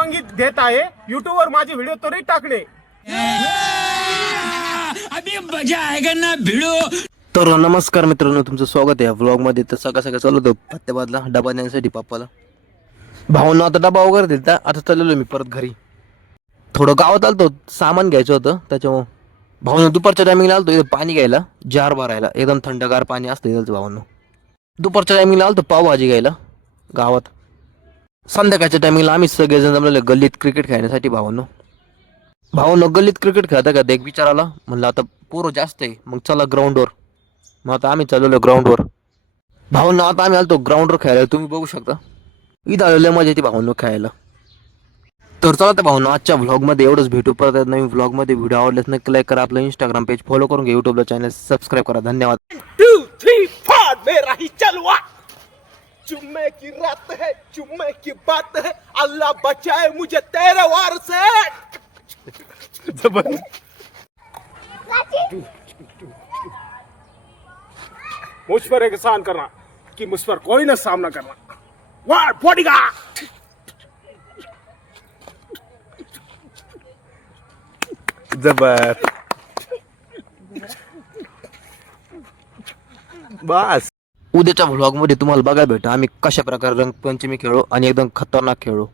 परवानगी देत आहे YouTube वर माझे व्हिडिओ त्वरित टाकणे. अभी मजा आएगा ना भिड़ो. तर नमस्कार मित्रांनो, तुमचं स्वागत आहे व्लॉग मध्ये. तर सकाळ चालू होतो फतेबादला डबा देण्यासाठी पप्पाला. भाऊंना आता डबा वगैरे दिलता. आता चाललो मी परत घरी. थोडं गावात आलतो, सामान घ्यायचं होतं त्याच्यामुळं. भाऊंना दुपारच्या टायमिंगला आलतो इथं पाणी घ्यायला, जार भरायला. एकदम थंडगार पाणी असतं इथं भाऊंना. दुपारच्या टायमिंगला आलतो पावभाजी घ्यायला गावात. संध्याकाळच्या टायमिंगला आम्ही सगळेजण जमलेलो गल्लीत क्रिकेट खेळण्यासाठी. भाऊंना गल्लीत क्रिकेट खेळता का एक विचार आला. म्हणलं आता पोरं जास्त आहे, मग चला ग्राउंडवर. मग आता आम्ही चालवलो ग्राउंडवर. भाऊंना आता आम्ही आलतो ग्राउंडवर खेळायला. तुम्ही बघू शकता इथं आलेल्या मजा येते भाऊंना खेळायला. तर चला तर भाऊंना आजच्या व्लॉगमध्ये एवढंच. भेटू परत नवीन व्लॉगमध्ये. व्हिडिओ आवडल्यास नक्की लाईक करा, आपलं इंस्टाग्राम पेज फॉलो करून घ्या, यूट्यूबला चॅनल सबस्क्राईब करा. धन्यवाद. 2, 3, 4 मेरा ही चलवा. चुम्मे की रात है, चुम्मे की बात है, अल्लाह बचाए मुझे तेरे वार से. मुझ पर एहसान करना कि मुझ पर कोई ना सामना करना. वार बॉडीगार्ड. जबर. बस. उद्याच्या व्लॉगमध्ये तुम्हाला बघायला भेटू आम्ही कशा प्रकारे रंगपंचमी खेळू आणि एकदम खतरनाक खेळू.